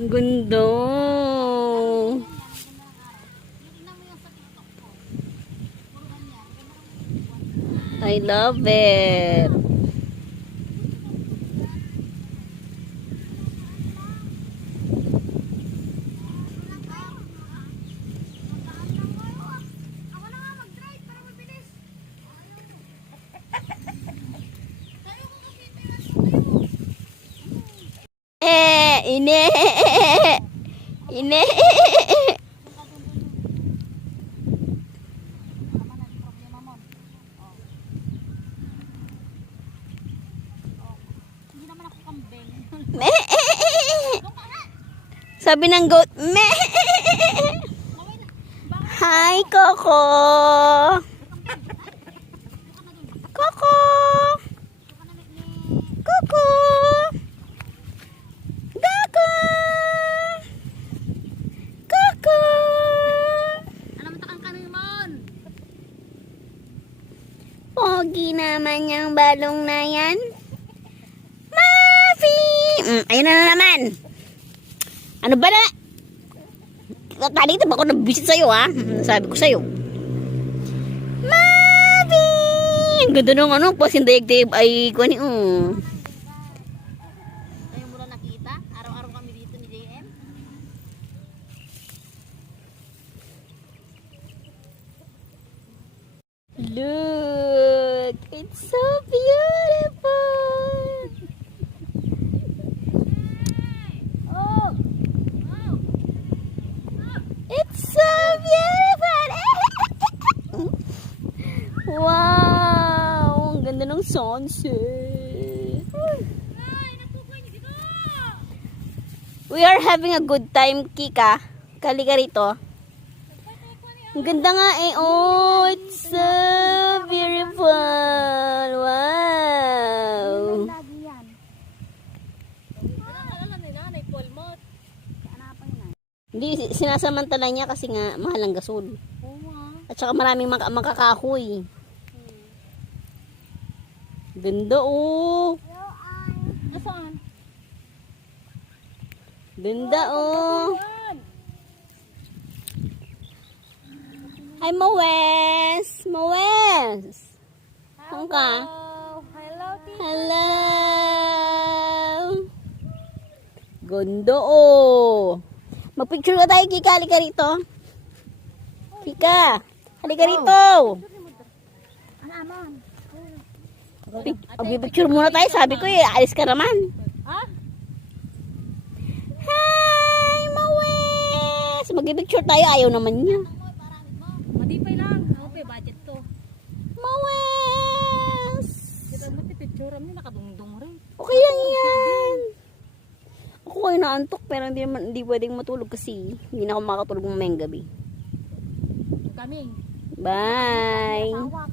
Gundo. I love it. Ini. Ini. Me. Sabi ng goat, me. Hi, Coco. Coco. Coco. Coco. Coco. Ano matakang kami mon? Pogi naman yung balong na yan. Ayun na naman. Ano ba na? Tadi ito ba ako nag-visit sa'yo, ha? Sabi ko sa'yo. Mavi! Ang ganda nung ano, pasindayag-dayag ay kuha ni Ayaw mo lang nakita? Araw-araw kami dito ni JM. Look! It's so beautiful! It's so beautiful! Wow! Ang ganda ng sunset. We are having a good time, Kika. Kalika rito. Ang ganda nga eh. Oh, it's so beautiful. Wow! Lagi yan. Alam nila, naipolmot. Kaanapan yan. Hindi, sinasamantala niya kasi nga mahal ang gasol. Oo nga. At saka maraming makakahoy. Ganda oh. Nasaan? Ganda oh. Hi Mawes. Mawes. Saan ka? Hello, Tita. Hello. Ganda oh. Magpicture ka tayo, Kika. Halika rito. Kika. Halika rito. Ano amon? Picture muna tayo. Sabi ko eh, alis ka naman. Ha? Hi, Mawes. Mag-picture tayo. Ayaw naman niya. Madipay lang. Ako pa budget to. Mawes. Kita mo ti picture mo nakadungdong rin. Okay lang yan. Ako ay naantok pero hindi pwedeng matulog kasi hindi na ako makatulog mamayang gabi. Kaming. Bye. Tawak.